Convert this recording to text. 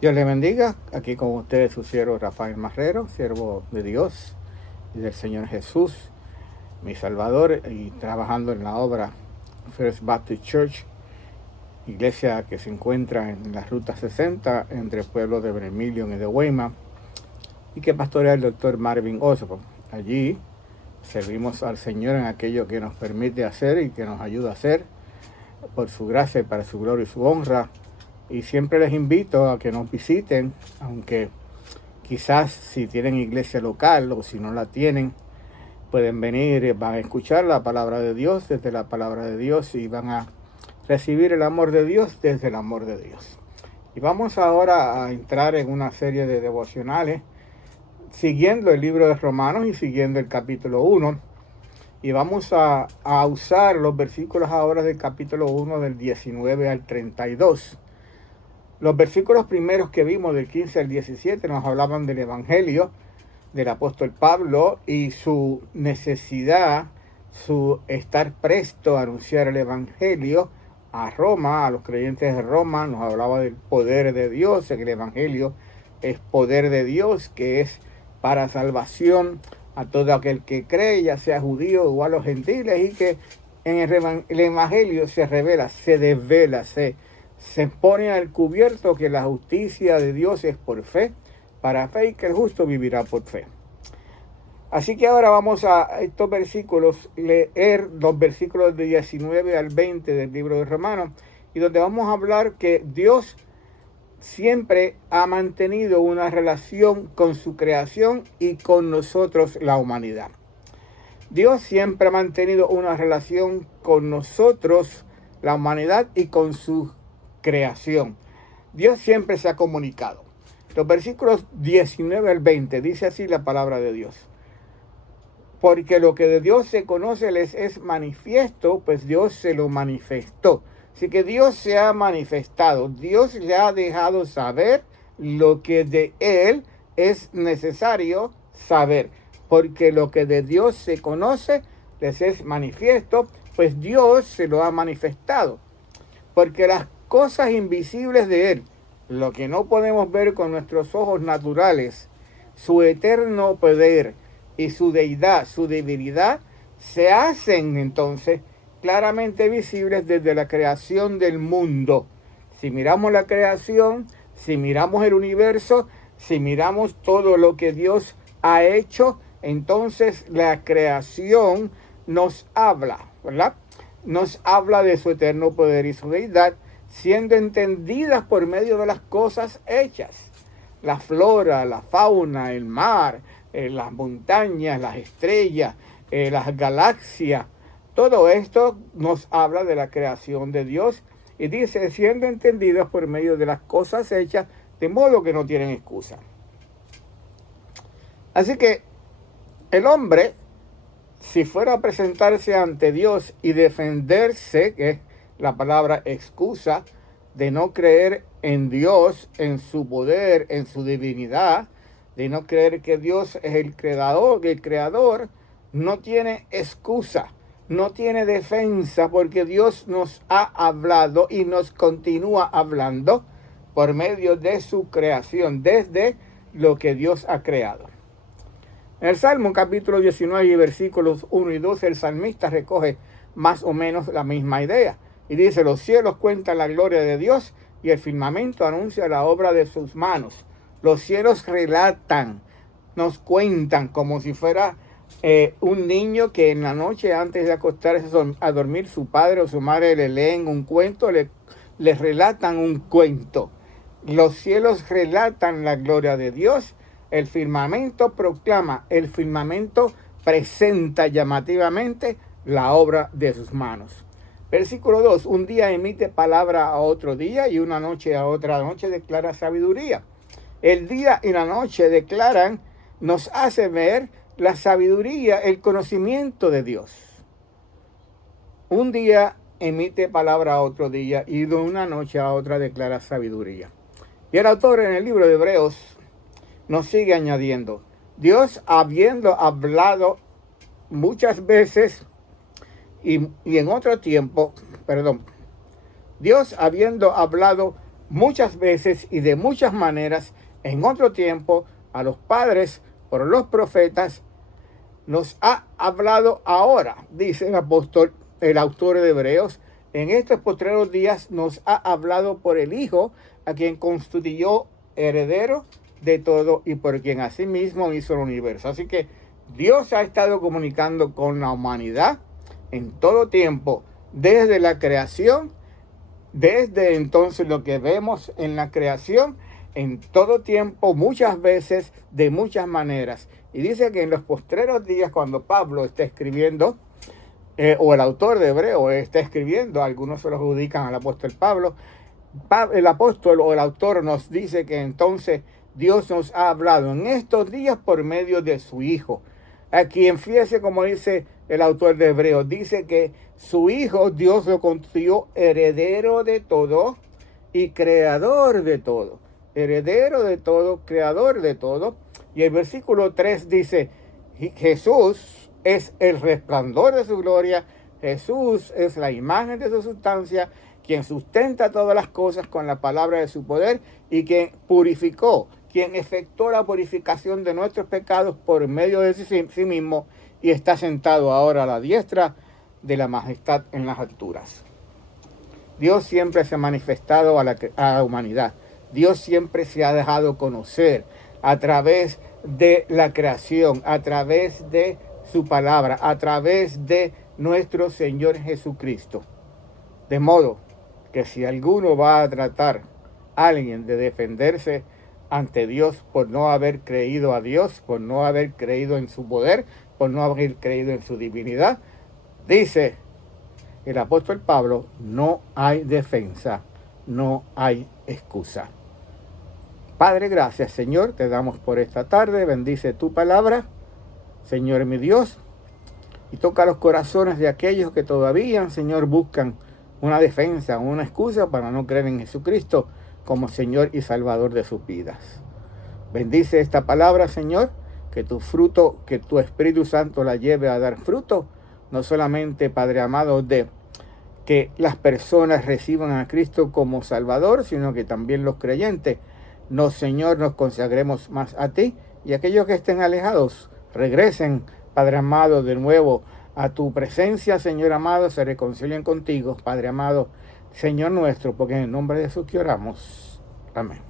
Dios le bendiga. Aquí con ustedes su siervo Rafael Marrero, siervo de Dios y del Señor Jesús, mi Salvador, y trabajando en la obra First Baptist Church, iglesia que se encuentra en la Ruta 60 entre pueblos de Vermilion y de Weymouth, y que pastorea el doctor Marvin Osborne. Allí servimos al Señor en aquello que nos permite hacer y que nos ayuda a hacer, por su gracia y para su gloria y su honra. Y siempre les invito a que nos visiten, aunque quizás si tienen iglesia local o si no la tienen, pueden venir, van a escuchar la palabra de Dios desde la palabra de Dios y van a recibir el amor de Dios desde el amor de Dios. Y vamos ahora a entrar en una serie de devocionales siguiendo el libro de Romanos y siguiendo el capítulo 1. Y vamos a usar los versículos ahora del capítulo 1 del 19 al 32. Los versículos primeros que vimos del 15 al 17 nos hablaban del Evangelio del apóstol Pablo y su necesidad, su estar presto a anunciar el Evangelio a Roma, a los creyentes de Roma. Nos hablaba del poder de Dios, que el Evangelio es poder de Dios, que es para salvación a todo aquel que cree, ya sea judío o a los gentiles, y que en el Evangelio se revela, se desvela, se pone al cubierto que la justicia de Dios es por fe, para fe, y que el justo vivirá por fe. Así que ahora vamos a estos versículos, leer los versículos de 19 al 20 del libro de Romanos, y donde vamos a hablar que Dios siempre ha mantenido una relación con su creación y con nosotros, la humanidad. Dios siempre ha mantenido una relación con nosotros, la humanidad, y con su creación. Dios siempre se ha comunicado. Los versículos 19 al 20 dice así la palabra de Dios: porque lo que de Dios se conoce les es manifiesto, pues Dios se lo manifestó. Así que Dios se ha manifestado, Dios le ha dejado saber lo que de Él es necesario saber, porque lo que de Dios se conoce les es manifiesto, pues Dios se lo ha manifestado. Porque las cosas invisibles de Él, lo que no podemos ver con nuestros ojos naturales, su eterno poder y su deidad, su divinidad, se hacen entonces claramente visibles desde la creación del mundo. Si miramos la creación, si miramos el universo, si miramos todo lo que Dios ha hecho, entonces la creación nos habla, ¿verdad? Nos habla de su eterno poder y su deidad, siendo entendidas por medio de las cosas hechas. La flora, la fauna, el mar, las montañas, las estrellas, las galaxias. Todo esto nos habla de la creación de Dios y dice, siendo entendidas por medio de las cosas hechas, de modo que no tienen excusa. Así que el hombre, si fuera a presentarse ante Dios y defenderse, que es la palabra excusa, de no creer en Dios, en su poder, en su divinidad, de no creer que Dios es el creador, no tiene excusa, no tiene defensa, porque Dios nos ha hablado y nos continúa hablando por medio de su creación, desde lo que Dios ha creado. En el Salmo capítulo 19 y versículos 1 y 2, el salmista recoge más o menos la misma idea. Y dice, los cielos cuentan la gloria de Dios y el firmamento anuncia la obra de sus manos. Los cielos relatan, nos cuentan, como si fuera un niño que en la noche antes de acostarse a dormir, su padre o su madre le leen un cuento, le relatan un cuento. Los cielos relatan la gloria de Dios. El firmamento proclama, el firmamento presenta llamativamente la obra de sus manos. Versículo 2, un día emite palabra a otro día y una noche a otra noche declara sabiduría. El día y la noche declaran, nos hace ver la sabiduría, el conocimiento de Dios. Un día emite palabra a otro día y de una noche a otra declara sabiduría. Y el autor en el libro de Hebreos nos sigue añadiendo, Dios habiendo hablado muchas veces y en otro tiempo, Dios habiendo hablado muchas veces y de muchas maneras en otro tiempo a los padres por los profetas, nos ha hablado ahora, dice el apóstol, el autor de Hebreos, en estos postreros días nos ha hablado por el Hijo, a quien constituyó heredero de todo y por quien asimismo hizo el universo. Así que Dios ha estado comunicando con la humanidad en todo tiempo, desde la creación, desde entonces lo que vemos en la creación, en todo tiempo, muchas veces, de muchas maneras. Y dice que en los postreros días, cuando Pablo está escribiendo, o el autor de Hebreo está escribiendo, algunos se lo adjudican al apóstol Pablo, el apóstol o el autor nos dice que entonces Dios nos ha hablado en estos días por medio de su Hijo, a quien, fíjese como dice el autor de Hebreos, dice que su Hijo Dios lo constituyó heredero de todo y creador de todo. Heredero de todo, creador de todo. Y el versículo 3 dice, Jesús es el resplandor de su gloria, Jesús es la imagen de su sustancia, quien sustenta todas las cosas con la palabra de su poder y quien purificó, quien efectuó la purificación de nuestros pecados por medio de sí mismo y está sentado ahora a la diestra de la majestad en las alturas. Dios siempre se ha manifestado a la humanidad. Dios siempre se ha dejado conocer a través de la creación, a través de su palabra, a través de nuestro Señor Jesucristo. De modo que si alguno va a tratar a alguien de defenderse ante Dios por no haber creído a Dios, por no haber creído en su poder, por no haber creído en su divinidad, dice el apóstol Pablo, no hay defensa, no hay excusa. Padre, gracias, Señor, te damos por esta tarde, bendice tu palabra, Señor mi Dios, y toca los corazones de aquellos que todavía, Señor, buscan una defensa, una excusa para no creer en Jesucristo como Señor y Salvador de sus vidas. Bendice esta palabra, Señor, que tu fruto, que tu Espíritu Santo la lleve a dar fruto, no solamente, Padre amado, de que las personas reciban a Cristo como Salvador, sino que también los creyentes, Señor, nos consagremos más a ti, y aquellos que estén alejados, regresen, Padre amado, de nuevo a tu presencia, Señor amado, se reconcilien contigo, Padre amado, Señor nuestro, porque en el nombre de Jesús que oramos. Amén.